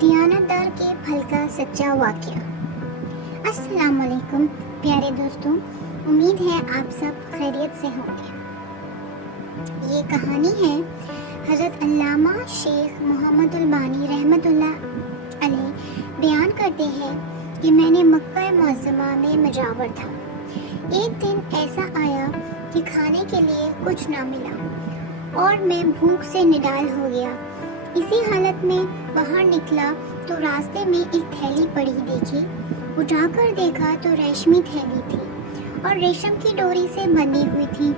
دیانتدار کے پھل کا سچا واقعہ۔ السلام علیکم پیارے دوستوں، امید ہے آپ سب خیریت سے ہوں گے۔ یہ کہانی ہے حضرت علامہ شیخ محمد البانی رحمۃ اللہ علیہ بیان کرتے ہیں کہ میں نے مکہ معظمہ میں مجاور تھا۔ ایک دن ایسا آیا کہ کھانے کے لیے کچھ نہ ملا اور میں بھوک سے نڈال ہو گیا۔ اسی حالت میں باہر نکلا تو راستے میں ایک تھیلی پڑی دیکھی۔ اٹھا کر دیکھا تو ریشمی تھیلی تھی اور ریشم کی ڈوری سے بندھی ہوئی تھی۔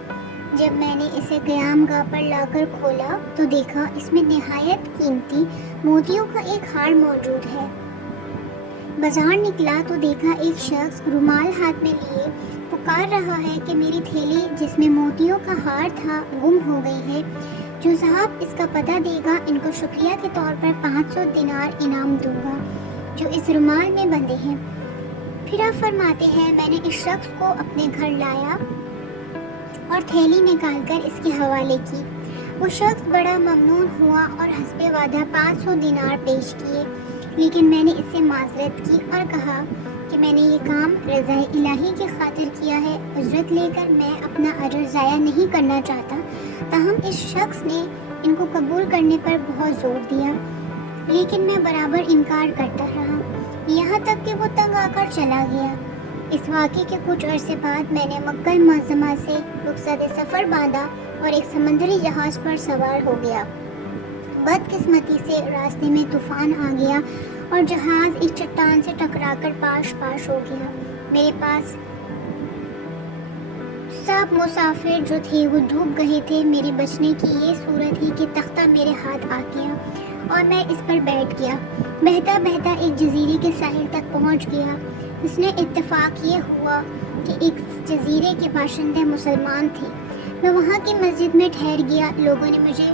جب میں نے اسے قیام گاہ پر لا کر کھولا تو دیکھا اس میں نہایت قیمتی موتیوں کا ایک ہار موجود ہے۔ بازار نکلا تو دیکھا ایک شخص رومال ہاتھ میں لیے پکار رہا ہے کہ میری تھیلی جس میں موتیوں کا ہار تھا گم ہو گئی ہے۔ جو صاحب اس کا پتہ دے گا ان کو شکریہ کے طور پر 500 دینار انعام دوں گا جو اس رومال میں بندھے ہیں۔ پھر آپ فرماتے ہیں میں نے اس شخص کو اپنے گھر لایا اور تھیلی نکال کر اس کے حوالے کی۔ وہ شخص بڑا ممنون ہوا اور حسب وعدہ 500 دینار پیش کیے، لیکن میں نے اس سے معذرت کی اور کہا کہ میں نے یہ کام رضا الہی کی خاطر کیا ہے، اجرت لے کر میں اپنا اجر ضائع نہیں کرنا چاہتا۔ تاہم اس شخص نے ان کو قبول کرنے پر بہت زور دیا، لیکن میں برابر انکار کرتا رہا، یہاں تک کہ وہ تنگ آ کر چلا گیا۔ اس واقعے کے کچھ عرصے بعد میں نے مکہ معظمہ سے رخصت سفر باندھا اور ایک سمندری جہاز پر سوار ہو گیا۔ بدقسمتی سے راستے میں طوفان آ گیا اور جہاز ایک چٹان سے ٹکرا کر پاش ہو گیا۔ میرے پاس سب مسافر جو تھے وہ ڈوب گئے تھے۔ میری بچنے کی یہ صورت ہی کہ تختہ میرے ہاتھ آ گیا اور میں اس پر بیٹھ گیا۔ بہتا بہتا ایک جزیرے کے ساحل تک پہنچ گیا۔ اس نے اتفاق یہ ہوا کہ ایک جزیرے کے باشندے مسلمان تھے۔ میں وہاں کی مسجد میں ٹھہر گیا۔ لوگوں نے مجھے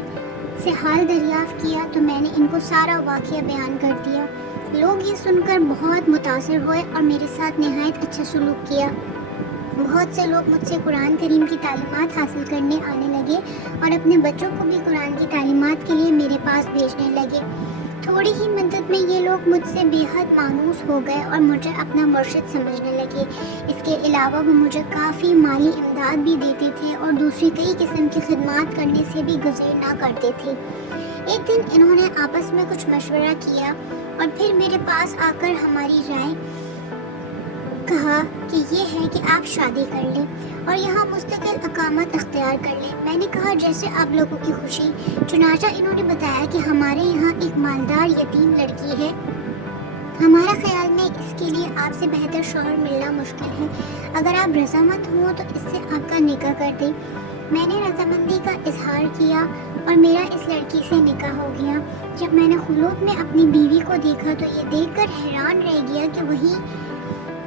سے حال دریافت کیا تو میں نے ان کو سارا واقعہ بیان کر دیا۔ لوگ یہ سن کر بہت متاثر ہوئے اور میرے ساتھ نہایت اچھا سلوک کیا۔ بہت سے لوگ مجھ سے قرآن کریم کی تعلیمات حاصل کرنے آنے لگے اور اپنے بچوں کو بھی قرآن کی تعلیمات کے لیے میرے پاس بھیجنے لگے۔ تھوڑی ہی مدت میں یہ لوگ مجھ سے بے حد مانوس ہو گئے اور مجھے اپنا مرشد سمجھنے لگے۔ اس کے علاوہ وہ مجھے کافی مالی امداد بھی دیتے تھے اور دوسری کئی قسم کی خدمات کرنے سے بھی گزیر نہ کرتے تھے۔ ایک دن انہوں نے آپس میں کچھ مشورہ کیا اور پھر میرے پاس آ کر ہماری رائے کہا کہ یہ ہے کہ آپ شادی کر لیں اور یہاں مستقل اقامت اختیار کر لیں۔ میں نے کہا جیسے آپ لوگوں کی خوشی۔ چنانچہ انہوں نے بتایا کہ ہمارے یہاں ایک مالدار یتیم لڑکی ہے، ہمارا خیال میں اس کے لیے آپ سے بہتر شوہر ملنا مشکل ہے۔ اگر آپ رضامند ہوں تو اس سے آپ کا نکاح کر دیں۔ میں نے رضامندی کا اظہار کیا اور میرا اس لڑکی سے نکاح ہو گیا۔ جب میں نے خلوت میں اپنی بیوی کو دیکھا تو یہ دیکھ کر حیران رہ گیا کہ وہی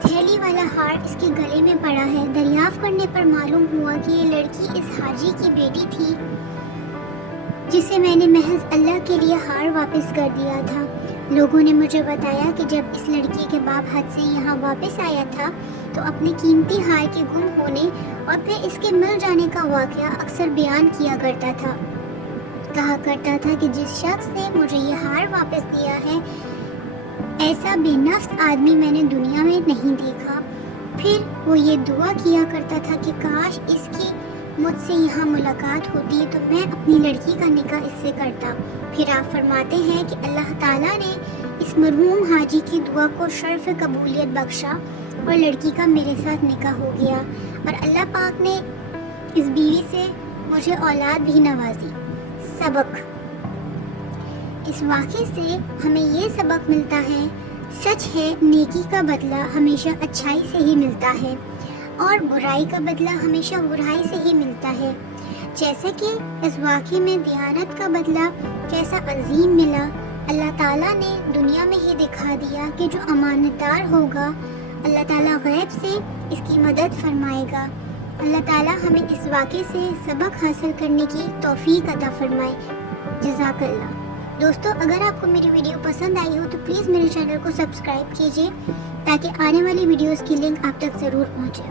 تھیلی والا ہار اس کے گلے میں پڑا ہے۔ دریافت کرنے پر معلوم ہوا کہ یہ لڑکی اس حاجی کی بیٹی تھی جسے میں نے محض اللہ کے لیے ہار واپس کر دیا تھا۔ لوگوں نے مجھے بتایا کہ جب اس لڑکی کے باپ حج سے یہاں واپس آیا تھا تو اپنے قیمتی ہار کے گم ہونے اور پھر اس کے مل جانے کا واقعہ اکثر بیان کیا کرتا تھا۔ کہا کرتا تھا کہ جس شخص نے مجھے یہ ہار واپس دیا ہے ایسا بے نفس آدمی میں نے دنیا میں نہیں دیکھا۔ پھر وہ یہ دعا کیا کرتا تھا کہ کاش اس کی مجھ سے یہاں ملاقات ہوتی تو میں اپنی لڑکی کا نکاح اس سے کرتا۔ پھر آپ فرماتے ہیں کہ اللہ تعالیٰ نے اس مرحوم حاجی کی دعا کو شرف قبولیت بخشا اور لڑکی کا میرے ساتھ نکاح ہو گیا اور اللہ پاک نے اس بیوی سے مجھے اولاد بھی نوازی۔ سبق: اس واقعے سے ہمیں یہ سبق ملتا ہے، سچ ہے نیکی کا بدلہ ہمیشہ اچھائی سے ہی ملتا ہے اور برائی کا بدلہ ہمیشہ برائی سے ہی ملتا ہے۔ جیسا کہ اس واقعے میں دیانت کا بدلہ کیسا عظیم ملا، اللہ تعالیٰ نے دنیا میں ہی دکھا دیا کہ جو امانتدار ہوگا اللہ تعالیٰ غیب سے اس کی مدد فرمائے گا۔ اللہ تعالیٰ ہمیں اس واقعے سے سبق حاصل کرنے کی توفیق عطا فرمائے۔ جزاک اللہ۔ دوستو، اگر آپ کو میری ویڈیو پسند آئی ہو تو پلیز میرے چینل کو سبسکرائب کیجیے تاکہ آنے والی ویڈیوز کی لنک آپ تک ضرور پہنچے۔